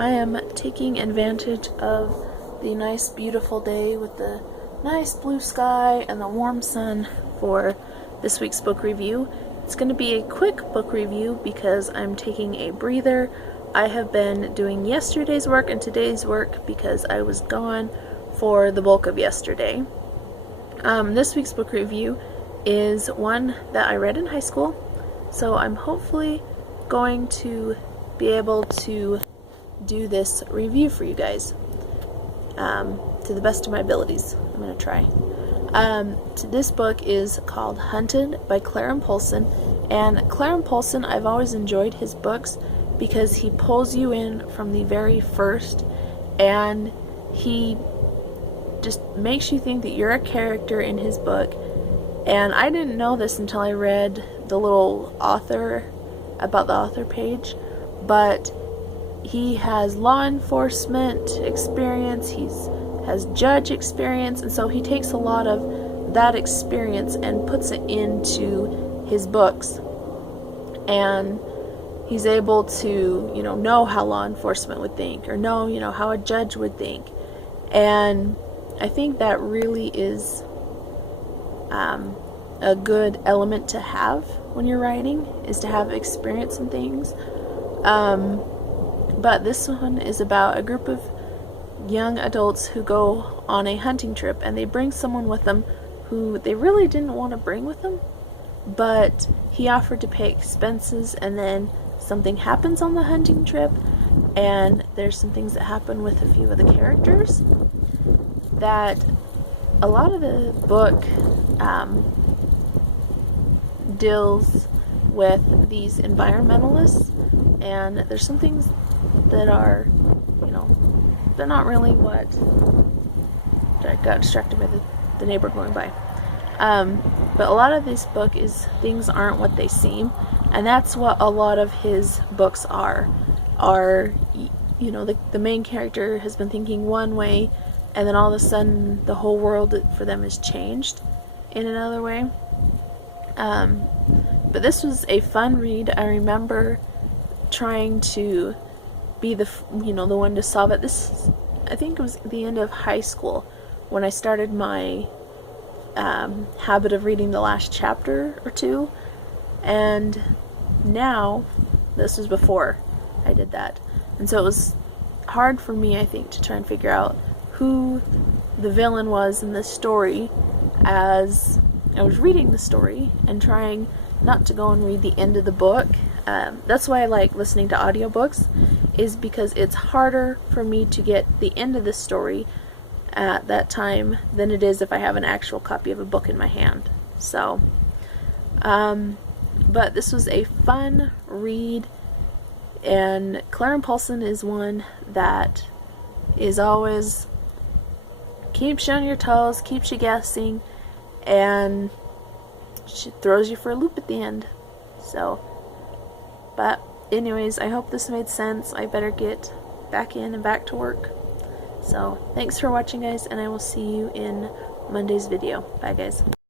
I am taking advantage of the nice beautiful day with the nice blue sky and the warm sun for this week's book review. It's going to be a quick book review because I'm taking a breather. I have been doing yesterday's work and today's work because I was gone for the bulk of yesterday. This week's book review is one that I read in high school, so I'm hopefully going to be able to do this review for you guys to the best of my abilities. I'm going to try. This book is called Hunted by Clair and Poulson, and Clair and Poulson, I've always enjoyed his books because he pulls you in from the very first, and he just makes you think that you're a character in his book. And I didn't know this until I read the little author, about the author page, but he has law enforcement experience, has judge experience, and so he takes a lot of that experience and puts it into his books. And he's able to, know how law enforcement would think, or know, how a judge would think. And I think that really is a good element to have when you're writing, is to have experience in things. But this one is about a group of young adults who go on a hunting trip, and they bring someone with them who they really didn't want to bring with them, but he offered to pay expenses, and then something happens on the hunting trip, and there's some things that happen with a few of the characters that a lot of the book deals with these environmentalists, and there's some things that are, they're not really what. I got distracted by the neighbor going by. But a lot of this book is things aren't what they seem, and that's what a lot of his books are, the main character has been thinking one way, and then all of a sudden the whole world for them is changed in another way. But this was a fun read. I remember trying to be the one to solve it. I think it was the end of high school when I started my habit of reading the last chapter or two, and now this was before I did that, and so it was hard for me, I think, to try and figure out who the villain was in this story as I was reading the story and trying not to go and read the end of the book. That's why I like listening to audiobooks, is because it's harder for me to get the end of the story at that time than it is if I have an actual copy of a book in my hand. So, but this was a fun read, and Clair and Poulson is one that is always keeps you on your toes, keeps you guessing, and she throws you for a loop at the end. So, but anyways, I hope this made sense. I better get back in and back to work. So, thanks for watching, guys, and I will see you in Monday's video. Bye, guys.